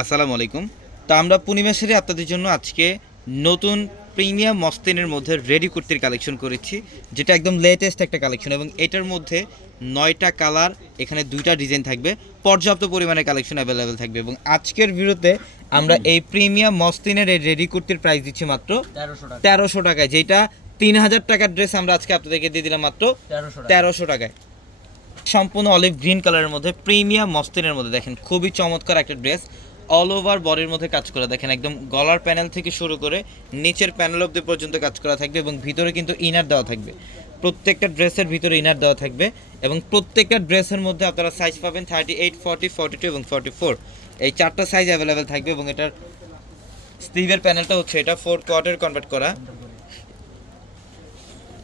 আসসালামু আলাইকুম। তো আমরা পূর্ণিমা সেরে আপনাদের জন্য আজকে নতুন প্রিমিয়াম মসলিনের মধ্যে রেডি কুর্তির কালেকশন করেছি, যেটা একদম লেটেস্ট একটা কালেকশন এবং এটার মধ্যে 9টা কালার, এখানে 2টা ডিজাইন থাকবে, পর্যাপ্ত পরিমাণে কালেকশন অ্যাভেলেবেল থাকবে। এবং আজকের ভিডিওতে আমরা এই প্রিমিয়াম মসলিনের এই রেডি কুর্তির প্রাইস দিচ্ছি মাত্র 1300 টাকায়, যেটা 3000 টাকার ড্রেস আমরা আজকে আপনাদেরকে দিয়ে দিলাম মাত্র 1300 টাকায়। সম্পূর্ণ অলিভ গ্রিন কালারের মধ্যে প্রিমিয়াম মসলিনের মধ্যে দেখেন খুবই চমৎকার একটা ড্রেস। অল ওভার বডির মধ্যে কাজ করা, দেখেন একদম গলার প্যানেল থেকে শুরু করে নিচের প্যানেল অবধি পর্যন্ত কাজ করা থাকবে এবং ভিতরে কিন্তু ইনার দেওয়া থাকবে। প্রত্যেকটা ড্রেসের ভিতরে ইনার দেওয়া থাকবে এবং প্রত্যেকটা ড্রেসের মধ্যে আপনারা সাইজ পাবেন 38, 40, 42 এবং 44, এই 4টা সাইজ অ্যাভেলেবেল থাকবে। এবং এটার স্লিভের প্যানেলটা হচ্ছে এটা 4 কোয়ার্টার কনভার্ট করা।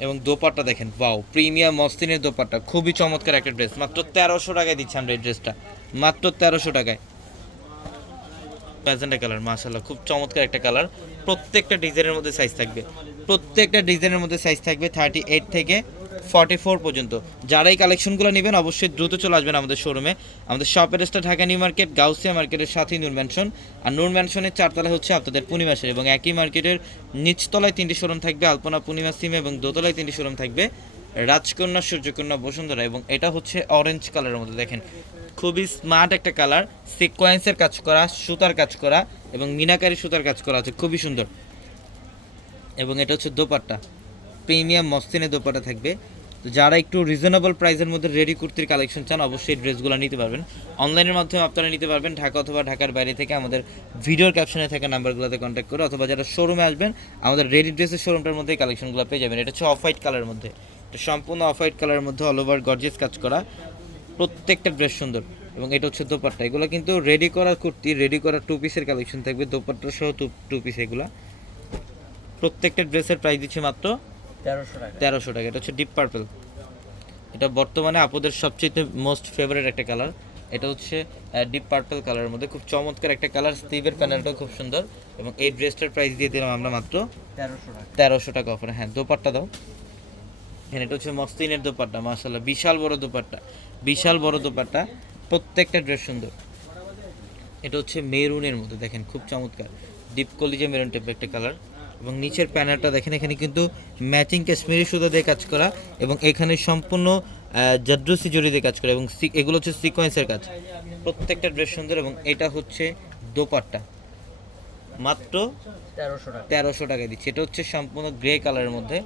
এবং দোপাট্টা দেখেন, ওয়াও, প্রিমিয়াম মসলিনের দোপাট্টা, খুবই চমৎকার একটা ড্রেস। মাত্র 1300 টাকায় দিচ্ছি আমরা এই ড্রেসটা, মাত্র 1300 টাকায়। প্যাজেন্টা কালার, মাশাআল্লাহ, খুব চমৎকার একটা কালার। প্রত্যেকটা ডিজাইনের মধ্যে সাইজ থাকবে, প্রত্যেকটা ডিজাইনের মধ্যে সাইজ থাকবে 38 থেকে 44 পর্যন্ত। যারা এই কালেকশনগুলো নেবেন অবশ্যই দ্রুত চলে আসবেন আমাদের শোরুমে। আমাদের শপ অ্যাড্রেসটা ঢাকা নিউ মার্কেট, গাউসিয়া মার্কেটের সাথেই নূর ম্যানশন। আর নূর ম্যানশনের 4তলায় হচ্ছে আপনাদের পূর্ণিমাসের, এবং একই মার্কেটের নিচতলায় 3টি শোরুম থাকবে, আলপনা পূর্ণিমা সিমে, এবং দোতলায় 3টি শোরুম থাকবে, রাজকন্যা, সূর্যকন্যা, বসুন্ধরা। এবং এটা হচ্ছে অরেঞ্জ কালারের মধ্যে, দেখেন খুবই স্মার্ট একটা কালার, সিকোয়েন্সের কাজ করা, সুতার কাজ করা এবং মিনাকারি সুতার কাজ করা আছে, খুবই সুন্দর। এবং এটা হচ্ছে দোপাট্টা, প্রিমিয়াম মসলিনের দোপাট্টা থাকবে। তো যারা একটু রিজনেবল প্রাইসের মধ্যে রেডি কুর্তির কালেকশন চান অবশ্যই ড্রেসগুলো নিতে পারবেন। অনলাইনের মাধ্যমে আপনারা নিতে পারবেন ঢাকা অথবা ঢাকার বাইরে থেকে আমাদের ভিডিওর ক্যাপশনে থাকা নাম্বারগুলোতে কন্ট্যাক্ট করে, অথবা যারা শোরুমে আসবেন আমাদের রেডি ড্রেসের শোরুমটার মধ্যেই কালেকশনগুলো পেয়ে যাবেন। এটা হচ্ছে অফ হোয়াইট কালারের মধ্যে, এটা সম্পূর্ণ অফ হোয়াইট কালারের মধ্যে অল ওভার গর্জিয়াস কাজ করা, প্রত্যেকটা ড্রেস সুন্দর। এবং এটা হচ্ছে দোপাট্টা, এগুলো কিন্তু রেডি করা কুর্তি, রেডি করা 2 পিসের কালেকশন থাকবে, দোপাট্টা সহ 2 পিস এগুলা। প্রত্যেকটা ড্রেসের প্রাইস দিচ্ছে মাত্র 1300 টাকা। এটা হচ্ছে ডিপ পার্পল, এটা বর্তমানে আপুদের সবচেয়ে মোস্ট ফেভারিট একটা কালার। এটা হচ্ছে ডিপ পার্পল কালারের মধ্যে খুব চমৎকার একটা কালার, স্লিভের প্যানেলটাও খুব সুন্দর। এবং এই ড্রেসটার প্রাইস দিয়ে দিলাম আমরা মাত্র 1300 টাকা অফারে। হ্যাঁ, দোপাট্টা দাও। হ্যাঁ, এটা হচ্ছে মসলিনের দোপাট্টা, মাশাআল্লাহ, বিশাল বড় দোপাট্টা, বিশাল বড় দোপাট্টা, প্রত্যেকটা ড্রেস সুন্দর। এটা হচ্ছে মেরুনের মধ্যে, দেখেন খুব চমৎকার, ডিপ কলিজে মেরুন টাইপের একটা কালার। এবং নিচের প্যানেলটা দেখেন, এখানে কিন্তু ম্যাচিং কাশ্মীরি সুতো দিয়ে কাজ করা, এবং এখানে সম্পূর্ণ জাদ্রুসি জড়ি দিয়ে কাজ করা, এবং এগুলো হচ্ছে সিকোয়েন্সের কাজ। প্রত্যেকটা ড্রেস সুন্দর। এবং এটা হচ্ছে দোপাট্টা, মাত্র 1300 টাকায় দিচ্ছি। এটা হচ্ছে সম্পূর্ণ গ্রে কালারের মধ্যে,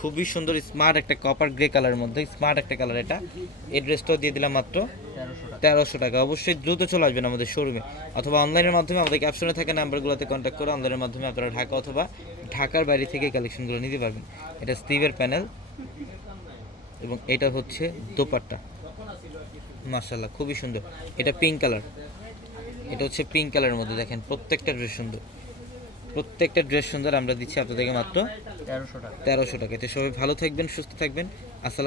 খুবই সুন্দর, স্মার্ট একটা কপার গ্রে কালারের মধ্যে, স্মার্ট একটা কালার এটা। এই ড্রেসটাও দিয়ে দিলাম মাত্র 1300 টাকা। অবশ্যই দ্রুত চলে আসবেন আমাদের শোরুমে, অথবা অনলাইনের মাধ্যমে আমাদের ক্যাপশনে থাকা নাম্বারগুলোতে কন্ট্যাক্ট করে অনলাইনের মাধ্যমে আপনারা ঢাকা অথবা ঢাকার বাইরে থেকে কালেকশনগুলো নিতে পারবেন। এটা স্টিভের প্যানেল এবং এটা হচ্ছে দোপাট্টা, মাশাআল্লাহ, খুবই সুন্দর। এটা পিঙ্ক কালার, এটা হচ্ছে পিঙ্ক কালারের মধ্যে, দেখেন প্রত্যেকটা ড্রেস সুন্দর, প্রত্যেকটা ড্রেস সুন্দর। আমরা দিচ্ছি আপনাদেরকে মাত্র 1300 টাকা। তো সবাই ভালো থাকবেন, সুস্থ থাকবেন। আসসালাম।